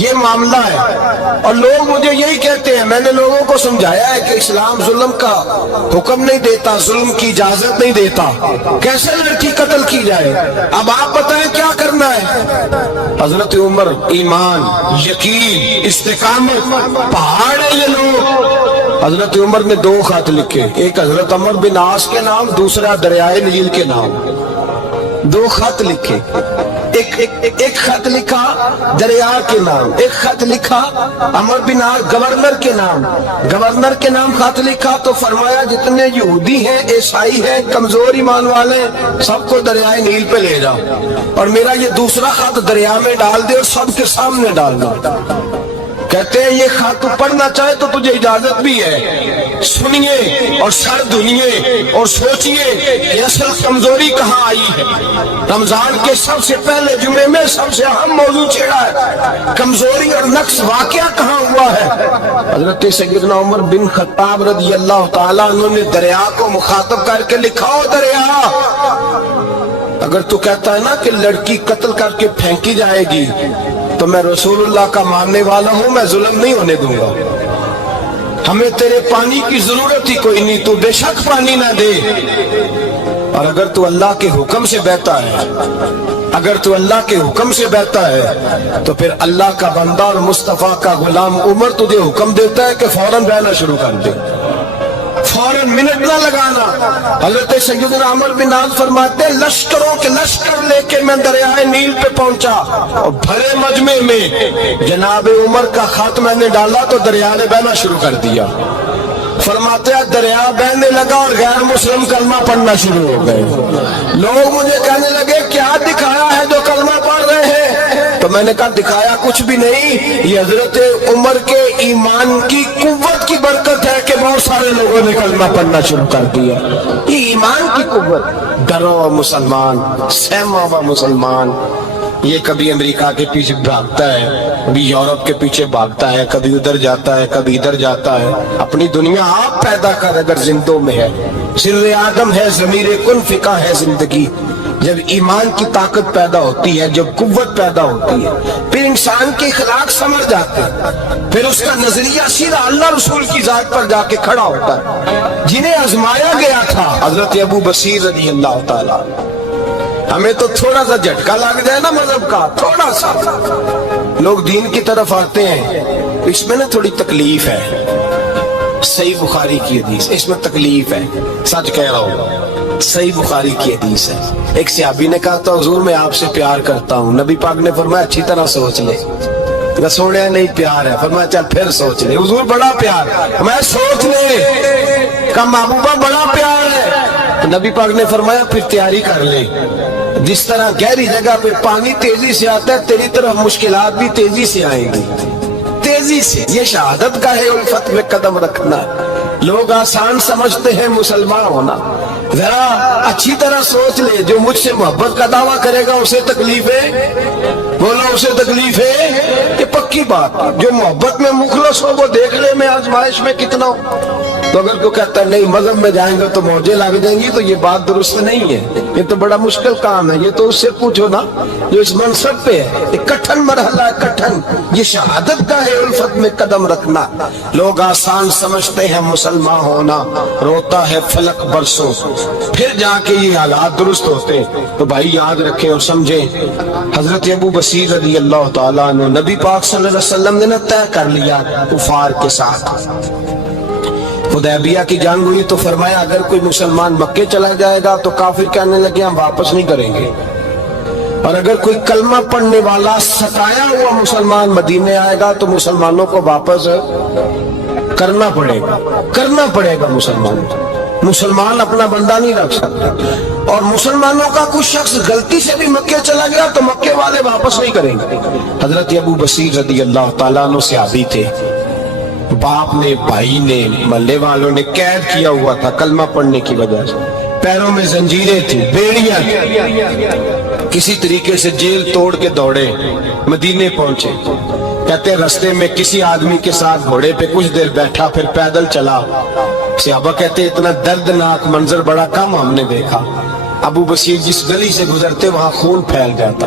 یہ معاملہ ہے. اور لوگ مجھے یہی کہتے ہیں, میں نے لوگوں کو سمجھایا ہے کہ اسلام ظلم کا حکم نہیں دیتا, ظلم کی اجازت نہیں دیتا, کیسے لڑکی قتل کی جائے. اب آپ بتائیں کیا کرنا ہے. حضرت عمر ایمان, یقین, استقامت, پہاڑ ہے یہ لوگ. حضرت عمر نے 2 خط لکھے, ایک حضرت عمر بن عاص کے نام, دوسرا دریائے نیل کے نام. 2 خط لکھے, ایک خط لکھا دریا کے نام, ایک خط لکھا عمر بن عاص گورنر کے نام. گورنر کے نام خط لکھا تو فرمایا جتنے یہودی ہیں, عیسائی ہیں, کمزور ایمان والے ہیں, سب کو دریائے نیل پہ لے جاؤ, اور میرا یہ دوسرا خط دریا میں ڈال دے اور سب کے سامنے ڈال دو. کہتے ہیں یہ خط پڑھنا چاہے تو تجھے اجازت بھی ہے, سنیے اور سر دھنیے اور سوچئے یہ اصل کمزوری کہاں آئی ہے. رمضان کے سب سے پہلے جمعے میں سب سے اہم موضوع چھیڑا ہے, کمزوری اور نقص واقعہ کہاں ہوا ہے. حضرت سیدنا عمر بن خطاب رضی اللہ تعالیٰ عنہ نے دریا کو مخاطب کر کے لکھا, ہو دریا, اگر تو کہتا ہے نا کہ لڑکی قتل کر کے پھینکی جائے گی تو میں رسول اللہ کا ماننے والا ہوں, میں ظلم نہیں ہونے دوں گا. ہمیں تیرے پانی کی ضرورت ہی کوئی نہیں, تو بے شک پانی نہ دے. اور اگر تو اللہ کے حکم سے بہتا ہے, اگر تو اللہ کے حکم سے بہتا ہے تو پھر اللہ کا بندہ اور مصطفیٰ کا غلام عمر تجھے حکم دیتا ہے کہ فوراً بہنا شروع کر دے, فوراً منٹ نہ لگانا. حضرت سیدنا عمر بن عاص فرماتے ہیں لشکروں کے لشکر لے کے میں دریائے نیل پہ پہنچا, اور بھرے مجمع میں جناب عمر کا خط میں نے ڈالا تو دریا نے بہنا شروع کر دیا. فرماتے ہیں دریا بہنے لگا اور غیر مسلم کلمہ پڑھنا شروع ہو گئے. لوگ مجھے کہنے لگے کیا دکھایا ہے جو کلمہ پڑھ رہے ہیں, تو میں نے کہا دکھایا کچھ بھی نہیں, یہ حضرت عمر کے ایمان کی قوت کی برکت ہے کہ بہت سارے لوگوں نے کلمہ پڑھنا شروع کر دیا. یہ ایمان کی قوت. ڈرو مسلمان, سہما ہوا مسلمان, یہ کبھی امریکہ کے پیچھے بھاگتا ہے, کبھی یورپ کے پیچھے بھاگتا ہے, کبھی ادھر جاتا ہے, کبھی ادھر جاتا ہے. اپنی دنیا آپ پیدا کر, اگر زندوں میں ہے, سر آدم ہے, ضمیر کن فقہ ہے زندگی. جب ایمان کی طاقت پیدا ہوتی ہے, جب قوت پیدا ہوتی ہے, پھر انسان کے اخلاق سمجھ جاتے ہیں, پھر اس کا نظریہ سیدھا اللہ رسول کی ذات پر جا کے کھڑا ہوتا ہے. جنہیں آزمایا گیا تھا حضرت ابو بصیر رضی اللہ تعالیٰ, ہمیں تو تھوڑا سا جھٹکا لگ جائے نا مذہب کا, تھوڑا سا, لوگ دین کی طرف آتے ہیں, اس میں نا تھوڑی تکلیف ہے. صحیح بخاری کی حدیث, اس میں تکلیف ہے, سچ کہہ رہا ہوں, صحیح بخاری کی حدیث ہے. ایک صحابی نے کہا تو حضور میں آپ سے پیار کرتا ہوں. نبی پاک نے فرمایا اچھی طرح سوچ لے. سونے نہیں پیار ہے, فرمایا چل پھر سوچ لے. حضور بڑا پیار, میں سوچ لے. کہا محبوبہ بڑا پیار ہے. نبی پاک نے فرمایا پھر تیاری کر لے. جس طرح گہری جگہ پہ پانی تیزی سے آتا ہے, تیری طرف مشکلات بھی تیزی سے آئیں گی, تیزی سے. یہ شہادت کا ہے الفت میں قدم رکھنا. لوگ آسان سمجھتے ہیں مسلمان ہونا, ذرا اچھی طرح سوچ لے. جو مجھ سے محبت کا دعویٰ کرے گا اسے تکلیف ہے, بولا اسے تکلیف ہے, یہ پکی بات. جو محبت میں مخلص ہو وہ دیکھ لے میں آزمائش میں کتنا ہوں. تو اگر کوئی کہتا ہے نہیں مذہب میں جائیں گے تو موجیں لگ جائیں گی, تو یہ بات درست نہیں ہے. یہ تو بڑا مشکل کام ہے. یہ تو اس سے پوچھو نا جو اس منصب پہ ہے. یہ کٹھن مرحلہ ہے, کٹھن. یہ شہادت کا ہے الفت میں قدم رکھنا. لوگ آسان سمجھتے ہیں مسلمان ہونا, روتا ہے فلک برسوں, پھر جا کے یہ حالات درست ہوتے. تو بھائی یاد رکھیں اور سمجھیں, حضرت ابو بصیر رضی اللہ تعالیٰ عنہ, نبی پاک صلی اللہ علیہ وسلم نے طے کر لیا کفار کے ساتھ. حدیبیہ کی جنگ ہوئی تو فرمایا اگر کوئی مسلمان مکے چلا جائے گا تو کافر کہنے لگے ہم واپس نہیں کریں گے, اور اگر کوئی کلمہ پڑھنے والا ستایا ہوا مسلمان مدینے آئے گا تو مسلمانوں کو واپس کرنا پڑے گا, کرنا پڑے گا. مسلمان اپنا بندہ نہیں رکھ سکتا. اور مسلمانوں کا کچھ شخص غلطی سے بھی مکے چلا گیا تو مکے والے واپس نہیں کریں گے. حضرت ابو بصیر رضی اللہ تعالیٰ عنہ صحابی تھے, باپ نے, بھائی نے, محلے والوں نے قید کیا ہوا تھا کلمہ پڑھنے کی وجہ سے, پیروں میں زنجیریں تھی, بیڑیاں, کسی طریقے سے جیل توڑ کے دوڑے, مدینے پہنچے. کہتے رستے میں کسی آدمی کے ساتھ گھوڑے پہ کچھ دیر بیٹھا, پھر پیدل چلا. صحابہ کہتے اتنا دردناک منظر بڑا کم ہم نے دیکھا. ابو بصیر جس گلی سے گزرتے وہاں خون پھیل جاتا,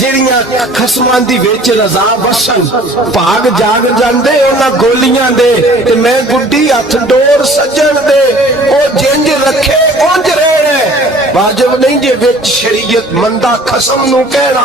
ਜਿਹੜੀਆਂ ਖਸਮਾਂ ਦੀ ਵਿੱਚ ਰਜ਼ਾ ਵਸਣ ਭਾਗ ਜਾਗ ਜਾਂਦੇ ਉਹਨਾਂ ਗੋਲੀਆਂ ਦੇ ਤੇ ਮੈਂ ਗੁੱਡੀ ਹੱਥ ਡੋਰ ਸੱਜਣ ਦੇ ਉਹ ਜਿੰਜ ਰੱਖੇ ਉਂਝ ਰਹਿਣਾ। ਵਾਜਬ ਨਹੀਂ ਜੇ ਵਿੱਚ ਸ਼ਰੀਅਤ ਮੰਦਾ ਖਸਮ ਨੂੰ ਕਹਿਣਾ।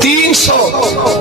300।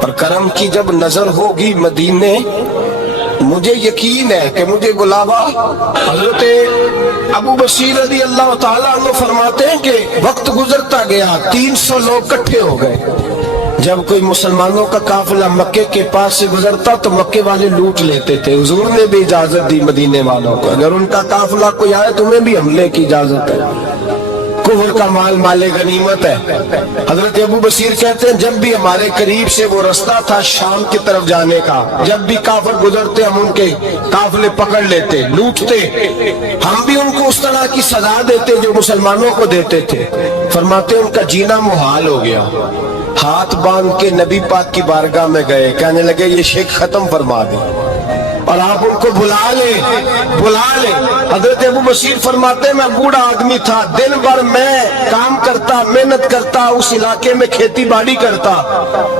پر کرم کی جب نظر ہوگی مدینے، مجھے یقین ہے کہ مجھے بلاوا۔ حضرت ابو بصیر رضی اللہ تعالیٰ عنہ فرماتے ہیں کہ وقت گزرتا گیا، 300 لوگ اکٹھے ہو گئے۔ جب کوئی مسلمانوں کا قافلہ مکے کے پاس سے گزرتا تو مکے والے لوٹ لیتے تھے۔ حضور نے بھی اجازت دی مدینے والوں کو، اگر ان کا قافلہ کوئی آئے تمہیں بھی حملے کی اجازت ہے، کفر کا مال مال غنیمت ہے۔ حضرت ابو بصیر کہتے ہیں جب بھی ہمارے قریب سے وہ رستہ تھا شام کی طرف جانے کا، جب بھی کافر گزرتے ہم ان کے قافلے پکڑ لیتے، لوٹتے، ہم بھی ان کو اس طرح کی سزا دیتے جو مسلمانوں کو دیتے تھے۔ فرماتے ان کا جینا محال ہو گیا، ہاتھ باندھ کے نبی پاک کی بارگاہ میں گئے، کہنے لگے یہ شرک ختم فرما دیں اور آپ ان کو بلا لیں۔ حضرت ابو بصیر فرماتے ہیں میں بوڑھا آدمی تھا، دن بھر میں کام کرتا، محنت کرتا، اس علاقے میں کھیتی باڑی کرتا،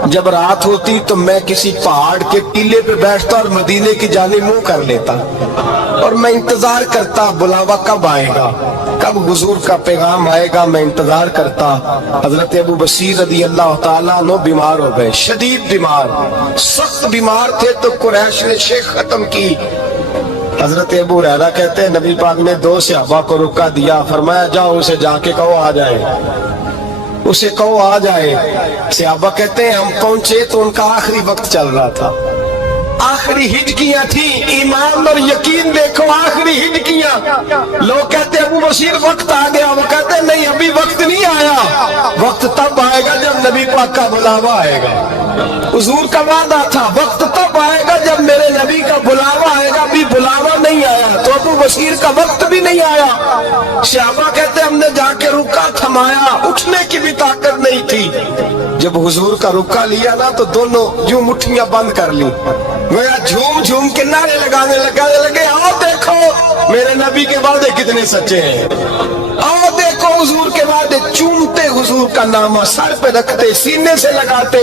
جب رات ہوتی تو میں کسی پہاڑ کے ٹیلے پہ بیٹھتا اور مدینے کی جانب منہ کر لیتا اور میں انتظار کرتا بلاوا کب آئے گا، کب حضور کا پیغام آئے گا، میں انتظار کرتا۔ حضرت ابو بصیر رضی اللہ تعالیٰ عنہ بیمار ہو گئے، شدید بیمار، سخت بیمار تھے تو قریش نے شیخ ختم کی۔ حضرت ابو ہریرہ کہتے ہیں نبی پاک نے 2 صحابہ کو رکا دیا، فرمایا جاؤ اسے جا کے کہو آ جائے، اسے کہو آ جائے۔ صحابہ کہتے ہیں ہم پہنچے تو ان کا آخری وقت چل رہا تھا، آخری ہجکیاں تھیں، ایمان اور یقین دیکھو، آخری ہجکیاں۔ لوگ کہتے ہیں ابو بصیر وقت آ گیا، وہ کہتے ہیں نہیں ابھی وقت نہیں آیا، وقت تب آئے گا جب نبی پاک کا بلاوا آئے گا۔ حضور کا وعدہ تھا وقت تب آئے گا جب میرے نبی کا بلاوا آئے گا، ابھی بلاوا نہیں آیا تو ابو بصیر کا وقت بھی نہیں آیا۔ صحابہ کہتے ہیں ہم نے جا کے رکا، تھمایا، اٹھنے کی بھی طاقت نہیں تھی۔ جب حضور کا رکا لیا نا تو دونوں یوں مٹھیاں بند کر لی، گویا جھوم جھوم کے نعرے لگانے لگے آؤ دیکھو میرے نبی کے وعدے کتنے سچے ہیں، آؤ دیکھو حضور کے وعدے، چومتے حضور کا نامہ، سر پہ رکھتے، سینے سے لگاتے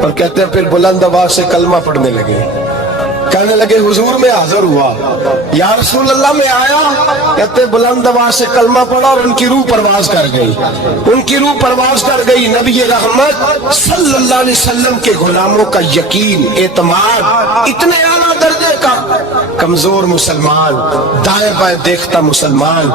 اور کہتے ہیں پھر بلند آواز سے کلمہ پڑھنے لگے، کہنے لگے حضور میں حاضر ہوا، یا رسول اللہ میں آیا، کہتے بلند آواز سے کلمہ پڑھا اور ان کی روح پرواز کر گئی، ان کی روح پرواز کر گئی۔ نبی رحمت صلی اللہ علیہ وسلم کے غلاموں کا یقین، اعتماد اتنے اعلیٰ درجے کا، کمزور مسلمان، دائیں بائیں دیکھتا مسلمان،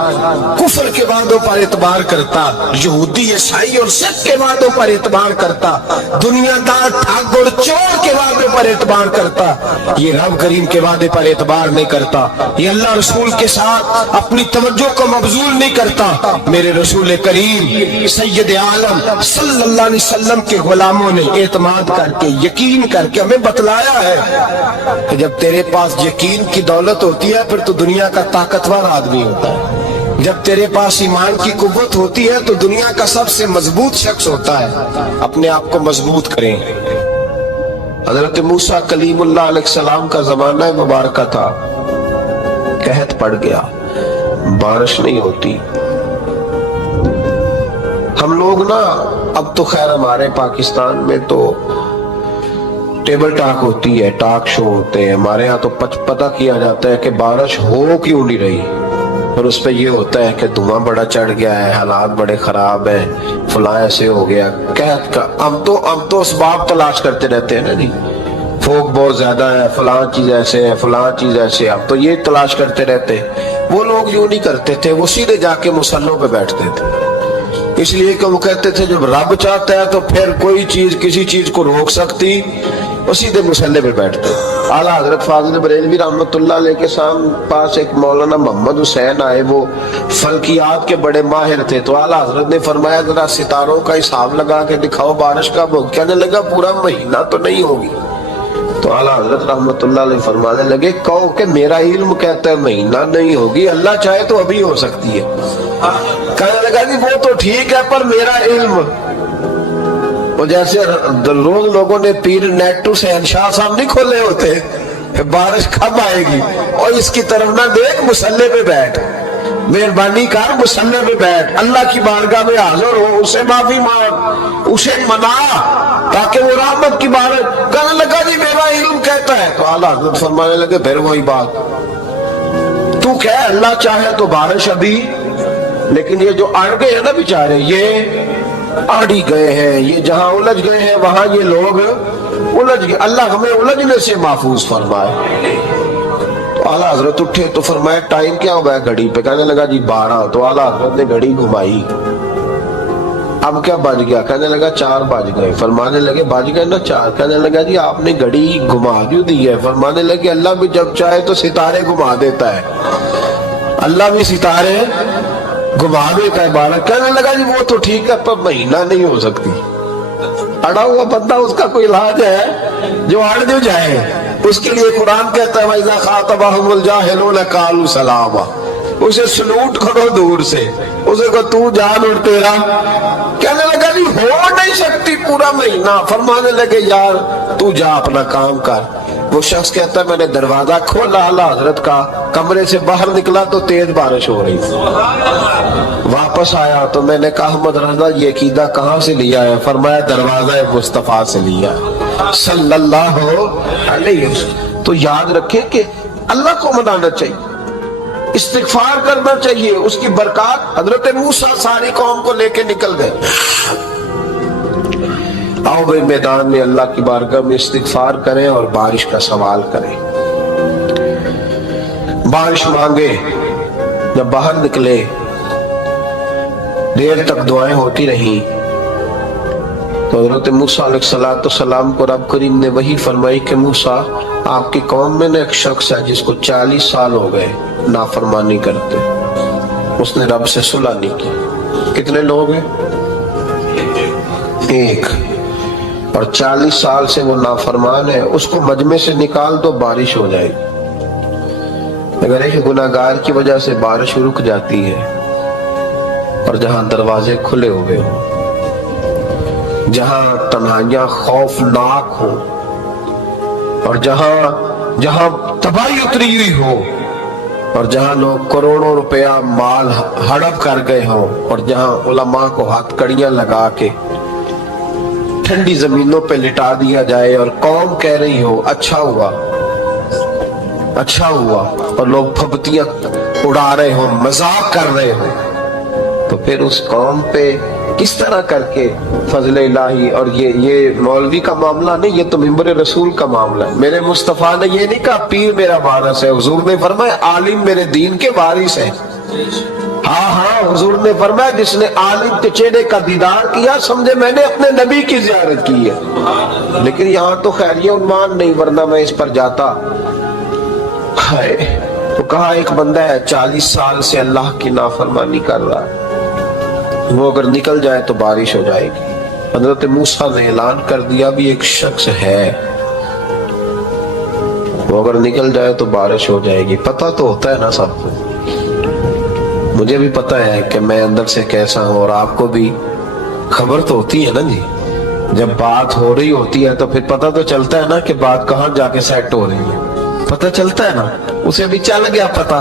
کفر کے وعدوں پر اعتبار کرتا، یہودی عیسائی اور سکھ کے وعدوں پر اعتبار کرتا، دنیا دار ٹھگ اور چور کے وعدوں پر اعتبار کرتا، یہ رب کریم کے وعدے پر اعتبار نہیں کرتا، یہ اللہ رسول کے ساتھ اپنی توجہ کو مبذول نہیں کرتا۔ میرے رسول کریم سید عالم صلی اللہ علیہ وسلم کے غلاموں نے اعتماد کر کے، یقین کر کے ہمیں بتلایا ہے کہ جب تیرے پاس یقین کی دولت ہوتی ہے پھر تو دنیا کا طاقتور آدمی ہوتا ہے، جب تیرے پاس ایمان کی قوت ہوتی ہے تو دنیا کا سب سے مضبوط شخص ہوتا ہے۔ اپنے آپ کو مضبوط کریں۔ حضرت موسیٰ کلیم اللہ علیہ السلام کا زمانہ مبارکہ تھا، قحط پڑ گیا، بارش نہیں ہوتی۔ ہم لوگ نا اب تو خیر ہمارے پاکستان میں تو ٹیبل ٹاک ہوتی ہے، ٹاک شو ہوتے ہیں، ہمارے ہاں تو پتہ کیا جاتا ہے کہ بارش ہو کیوں نہیں رہی، اور اس پہ یہ ہوتا ہے کہ دھواں بڑا چڑھ گیا ہے، حالات بڑے خراب ہیں، فلاں ایسے ہو گیا، قحط کا۔ اب تو اسباب تلاش کرتے رہتے ہیں نا جی، فوق بہت زیادہ ہے، فلاں چیز ایسے ہے، فلاں چیز ایسے، اب تو یہ تلاش کرتے رہتے۔ وہ لوگ یوں نہیں کرتے تھے، وہ سیدھے جا کے مصلوں پہ بیٹھتے تھے، اس لیے کہ وہ کہتے تھے جب رب چاہتا ہے تو پھر کوئی چیز کسی چیز کو روک سکتی، وہ سیدھے مصلے پہ بیٹھتے۔ اعلیٰ حضرت فاضل بریلوی رحمۃ اللہ علیہ کے پاس ایک مولانا محمد حسین آئے، وہ فلکیات کے بڑے ماہر تھے، تو اعلیٰ حضرت نے فرمایا ذرا ستاروں کا حساب لگا کے دکھاؤ بارش کب ہوگی۔ کہنے لگا پورا مہینہ تو نہیں ہوگی۔ تو اعلیٰ حضرت رحمۃ اللہ علیہ فرمانے لگے کہو کہ میرا علم کہتا ہے مہینہ نہیں ہوگی، اللہ چاہے تو ابھی ہو سکتی ہے۔ کہنے لگا جی وہ تو ٹھیک ہے پر میرا علم، وہ جیسے روز لوگوں نے پیر نیٹو سے شاہ صاحب نہیں کھولے ہوتے کہ بارش کب آئے گی، اور اس کی طرف نہ دیکھ، مصلے پہ بیٹھ، مہربانی کر مصلے پہ بیٹھ، اللہ کی بارگاہ میں حاضر ہو، اسے معافی مانگ، اسے منا تاکہ وہ رحمت کی بارش۔ کہنے لگا جی میرا علم کہتا ہے، تو اعلیٰ حضرت فرمانے لگے پھر وہی بات، تو کہہ اللہ چاہے تو بارش ابھی، لیکن یہ جو اڑ گئے ہیں نا بیچارے، یہ اڑ ہی گئے ہیں، یہ جہاں الجھ گئے ہیں وہاں یہ لوگ الجھ گیا. اللہ ہمیں الجھنے سے محفوظ فرمائے. تو اعلیٰ حضرت اٹھے تو فرمایا ٹائم کیا ہوا ہے گھڑی پہ؟ کہنے لگا جی 12. تو اعلیٰ حضرت نے گھڑی گھمائی. اب کیا بج گیا؟ کہنے لگا 4 بج گئے. فرمانے لگے بج گئے نا 4. کہنے لگا جی آپ نے گھڑی گھما کیوں دی ہے؟ فرمانے لگے اللہ بھی جب چاہے تو ستارے گھما دیتا ہے. اللہ بھی ستارے گھما دیتا ہے 12. کہنے لگا جی وہ تو ٹھیک ہے پر مہینہ نہیں ہو سکتی. اڑا ہوا بندہ اس کا کوئی علاج ہے جو اڑ جو جائے. اس کے لیے قرآن کہتا ہے وَإِذَا خَاطَبَهُمُ الْجَاهِلُونَ قَالُوا سَلَامًا. اسے سلوٹ کرو دور سے. اسے کو تو جان اور تیرا. کہنے لگا جی ہو نہیں سکتی پورا مہینہ. فرمانے لگے یار تو جا اپنا کام کر. وہ شخص کہتا ہے میں نے دروازہ کھولا اعلیٰ حضرت کا, کمرے سے باہر نکلا تو تیز بارش ہو رہی تھی. واپس آیا تو میں نے کہا احمد رضا یہ عقیدہ کہاں سے لیا ہے؟ فرمایا دروازہ مصطفیٰ سے لیا صلی اللہ علیہ وسلم. تو یاد رکھیں کہ اللہ کو منانا چاہیے, استغفار کرنا چاہیے, اس کی برکات. حضرت موسیٰ ساری قوم کو لے کے نکل گئے. آؤ بھائی میدان میں اللہ کی بارگاہ میں استغفار کریں اور بارش کا سوال کریں. بارش مانگے. جب باہر نکلے دیر تک دعائیں ہوتی رہی تو حضرت موسیٰ علیہ السلام کو رب کریم نے وحی فرمائی کہ موسیٰ آپ کی قوم میں نے ایک شخص ہے جس کو 40 سال ہو گئے نافرمانی کرتے. اس نے رب سے صلح نہیں کی. کتنے لوگ ہیں؟ ایک. اور 40 سال سے وہ نافرمان ہے. اس کو مجمع سے نکال دو بارش ہو جائے گی. اگر ایک گناہگار کی وجہ سے بارش رک جاتی ہے اور جہاں دروازے کھلے ہوئے ہوں, جہاں تنہائیاں خوفناک ہوں, اور جہاں تباہی اتری ہوئی ہو, اور جہاں لوگ کروڑوں روپیہ مال ہڑپ کر گئے ہوں, اور جہاں علماء کو ہاتھ کڑیاں لگا کے ٹھنڈی زمینوں پہ لٹا دیا جائے اور قوم کہہ رہی ہو اچھا ہوا اچھا ہوا, اور لوگ پھبتیاں اڑا رہے ہوں, مذاق کر رہے ہوں, تو پھر اس قوم پہ کس طرح کر کے فضل الہی. اور یہ مولوی کا معاملہ نہیں, یہ تو ممبر رسول کا معاملہ ہے. میرے مصطفیٰ نے یہ نہیں کہا پیر میرا وارث ہے. حضور نے فرمایا عالم میرے دین کے وارث ہے. ہاں حضور نے فرمایا جس نے عالم کے چہرے کا دیدار کیا سمجھے میں نے اپنے نبی کی زیارت کی ہے. لیکن یہاں تو خیریہ عنوان نہیں, ورنہ میں اس پر جاتا. تو کہا ایک بندہ ہے 40 سال سے اللہ کی نافرمانی کر رہا ہے, وہ اگر نکل جائے تو بارش ہو جائے گی. حضرت موسیٰ نے اعلان کر دیا بھی ایک شخص ہے, وہ اگر نکل جائے تو بارش ہو جائے گی. پتہ تو ہوتا ہے نا سب کو, مجھے بھی پتہ ہے کہ میں اندر سے کیسا ہوں, اور آپ کو بھی خبر تو ہوتی ہے نا جی. جب بات ہو رہی ہوتی ہے تو پھر پتہ تو چلتا ہے نا کہ بات کہاں جا کے سیٹ ہو رہی ہے. پتہ چلتا ہے نا, اسے بھی چل گیا پتہ.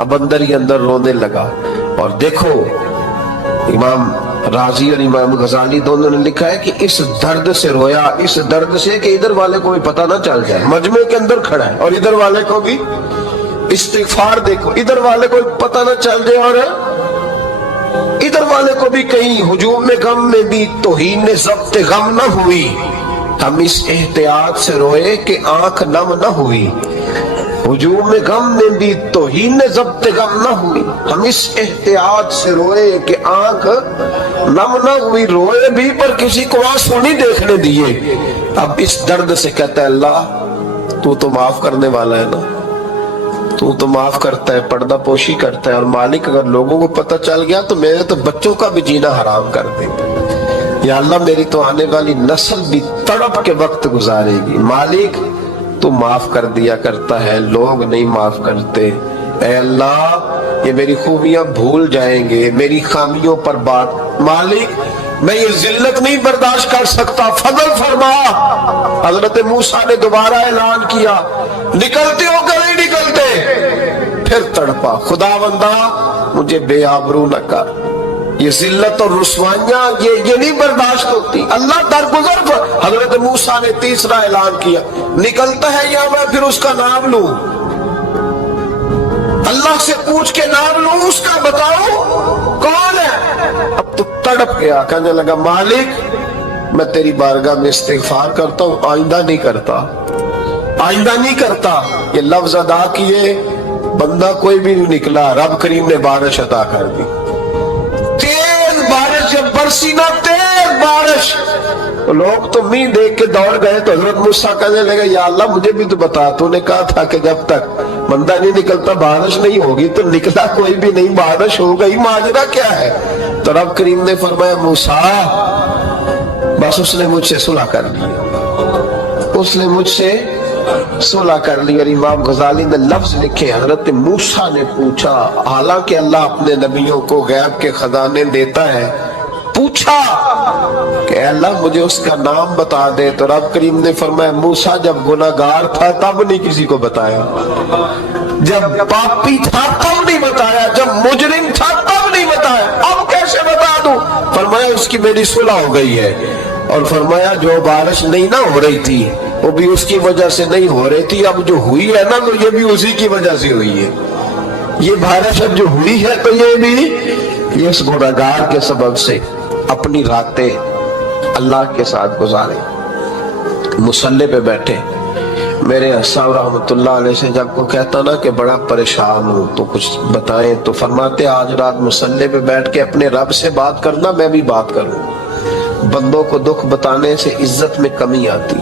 اب اندر ہی اندر رونے لگا. اور دیکھو امام رازی اور امام غزالی دونوں نے لکھا ہے کہ اس درد سے رویا, اس درد سے کہ ادھر والے کو بھی پتہ نہ چل جائے. مجمع کے اندر کھڑا ہے اور ادھر والے کو بھی استغفار دیکھو, ادھر والے کو پتہ نہ چل جائے اور ادھر والے کو بھی کہیں ہجوم غم میں بھی توہین ضبط غم نہ ہوئی. ہم اس احتیاط سے روئے کہ آنکھ نم نہ ہوئی. ہجوم غم میں بھی توہین ضبط غم نہ ہوئی. ہم اس احتیاط سے روئے کہ آنکھ نم نہ ہوئی. روئے بھی پر کسی کو آنسو نہیں دیکھنے دیے. اب اس درد سے کہتا ہے اللہ تو تو معاف کرنے والا ہے نا, تو تو معاف کرتا ہے, پردہ پوشی کرتا ہے. اور مالک اگر لوگوں کو پتہ چل گیا تو میرے تو بچوں کا بھی جینا حرام کر دے. یا اللہ میری تو آنے والی نسل بھی تڑپ کے وقت گزارے گی. مالک تو معاف کر دیا کرتا ہے, لوگ نہیں معاف کرتے. اے اللہ یہ میری خوبیاں بھول جائیں گے, میری خامیوں پر بات. مالک میں یہ ذلت نہیں برداشت کر سکتا, فضل فرما. حضرت موسیٰ نے دوبارہ اعلان کیا نکلتے ہو کہ نہیں نکلتے؟ پھر تڑپا خدا بندہ مجھے بے آبرو نہ کر. یہ ذلت اور رسوائیاں یہ نہیں برداشت ہوتی. اللہ درگزر. حضرت موسیٰ نے تیسرا اعلان کیا نکلتا ہے یا میں پھر اس کا نام لوں؟ اللہ سے پوچھ کے نام لوں اس کا, بتاؤ کون ہے؟ اب تو تڑپ گیا, کہنے لگا مالک میں تیری بارگاہ میں استغفار کرتا ہوں، آئندہ نہیں کرتا، آئندہ نہیں کرتا۔ یہ لفظ ادا کیے، بندہ کوئی بھی نہیں نکلا، رب کریم نے بارش عطا کر دی، تیز بارش جب برسی نا، تیز بارش، لوگ تو می دیکھ کے دوڑ گئے تو حضرت موسیٰ کہنے لگے یا اللہ مجھے بھی تو بتا، تو نے کہا تھا کہ جب تک بندہ نہیں نکلتا بارش نہیں ہوگی، تو نکلا کوئی بھی نہیں، بارش ہو گئی، ماجرا کیا ہے؟ تو رب کریم نے فرمایا موسیٰ بس اس نے مجھ سے صلح کر لی، اس نے مجھ سے صلح کر لی۔ اور امام غزالی نے لفظ لکھے، حضرت موسیٰ نے پوچھا، حالانکہ اللہ اپنے نبیوں کو غیب کے خزانے دیتا ہے، پوچھا کہ اے اللہ مجھے اس کا نام بتا دے، تو رب کریم نے فرمایا موسیٰ جب گناہگار تھا تب نہیں کسی کو بتایا، جب پاپی تھا تب نہیں بتایا، جب مجرم تھا تب نہیں بتایا، اب کیسے بتا دوں؟ فرمایا اس کی میری صلح ہو گئی ہے، اور فرمایا جو بارش نہیں نہ ہو رہی تھی وہ بھی اس کی وجہ سے نہیں ہو رہی تھی، اب جو ہوئی ہے نا تو یہ بھی اسی کی وجہ سے ہوئی ہے، یہ بارش اب جو ہوئی ہے تو یہ بھی یہ اس گناہگار کے سبب سے۔ اپنی راتیں اللہ کے ساتھ گزارے، مصلی پہ بیٹھے، میرے صاحب رحمت اللہ علیہ سے جب کو کہتا نا کہ بڑا پریشان ہوں تو کچھ بتائیں، تو فرماتے آج رات مصلی پہ بیٹھ کے اپنے رب سے بات کرنا، میں بھی بات کروں۔ بندوں کو دکھ بتانے سے عزت میں کمی آتی،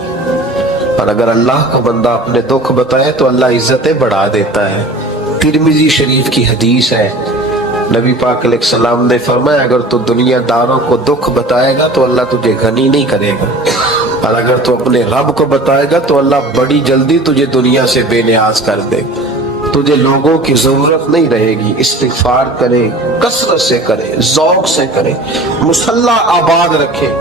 اور اگر اللہ کو بندہ اپنے دکھ بتائے تو اللہ عزتیں بڑھا دیتا ہے۔ ترمذی شریف کی حدیث ہے، نبی پاک علیہ السلام نے فرمایا اگر تو دنیا داروں کو دکھ بتائے گا تو اللہ تجھے غنی نہیں کرے گا، اور اگر تو اپنے رب کو بتائے گا تو اللہ بڑی جلدی تجھے دنیا سے بے نیاز کر دے، تجھے لوگوں کی ضرورت نہیں رہے گی۔ استغفار کرے، کثرت سے کرے، ذوق سے کرے، مصلی آباد رکھے۔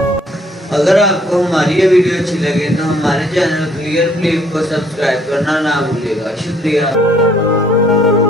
اگر آپ کو ہماری یہ ویڈیو اچھی لگے تو ہمارے چینل کلیئر فلپ کو سبسکرائب کرنا نہ بھولیے گا۔ شکریہ۔